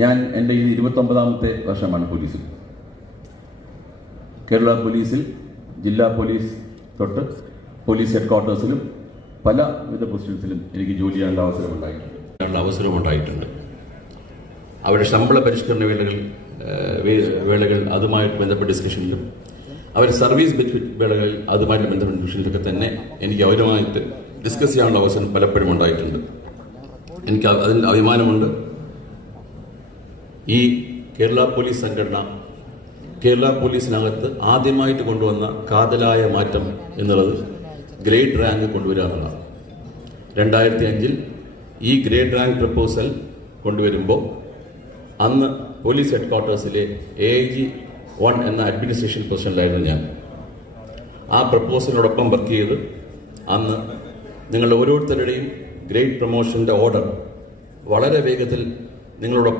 ഞാൻ എൻ്റെ ഇത് 29ാമത്തെ വർഷമാണ് പോലീസിൽ. കേരള പോലീസിൽ ജില്ലാ പോലീസ് തൊട്ട് പോലീസ് ഹെഡ്ക്വാർട്ടേഴ്സിലും പലവിധ പൊസിഷൻസിലും എനിക്ക് ജോലി ചെയ്യാനുള്ള അവസരമുണ്ടായിട്ടുണ്ട്. അവരുടെ ശമ്പള പരിഷ്കരണ വേളകൾ അതുമായിട്ട് ബന്ധപ്പെട്ട ഡിസ്കഷനിലും അവരുടെ സർവീസ് ബെനിഫിറ്റ് വേളകളിൽ അതുമായിട്ട് ബന്ധപ്പെട്ട ഡിസ്കഷനിലൊക്കെ തന്നെ എനിക്ക് അവരുമായിട്ട് ഡിസ്കസ് ചെയ്യാനുള്ള അവസരം പലപ്പോഴും ഉണ്ടായിട്ടുണ്ട്. എനിക്ക് അതിൽ അഭിമാനമുണ്ട്. ഈ കേരള പോലീസ് സംഘടന കേരള പോലീസിനകത്ത് ആദ്യമായിട്ട് കൊണ്ടുവന്ന കാതലായ മാറ്റം എന്നുള്ളത് ഗ്രേഡ് റാങ്ക് കൊണ്ടുവരിക എന്നുള്ളതാണ്. 2005 ഈ ഗ്രേഡ് റാങ്ക് പ്രപ്പോസൽ കൊണ്ടുവരുമ്പോൾ അന്ന് പോലീസ് ഹെഡ്ക്വാർട്ടേഴ്സിലെ AIG 1 എന്ന അഡ്മിനിസ്ട്രേഷൻ പൊസിഷനിലായിരുന്നു ഞാൻ. ആ പ്രപ്പോസലിനോടൊപ്പം വർക്ക് ചെയ്ത് അന്ന് നിങ്ങളുടെ ഓരോരുത്തരുടെയും ഗ്രേഡ് പ്രൊമോഷൻ്റെ ഓർഡർ വളരെ വേഗത്തിൽ നിങ്ങളോടൊപ്പം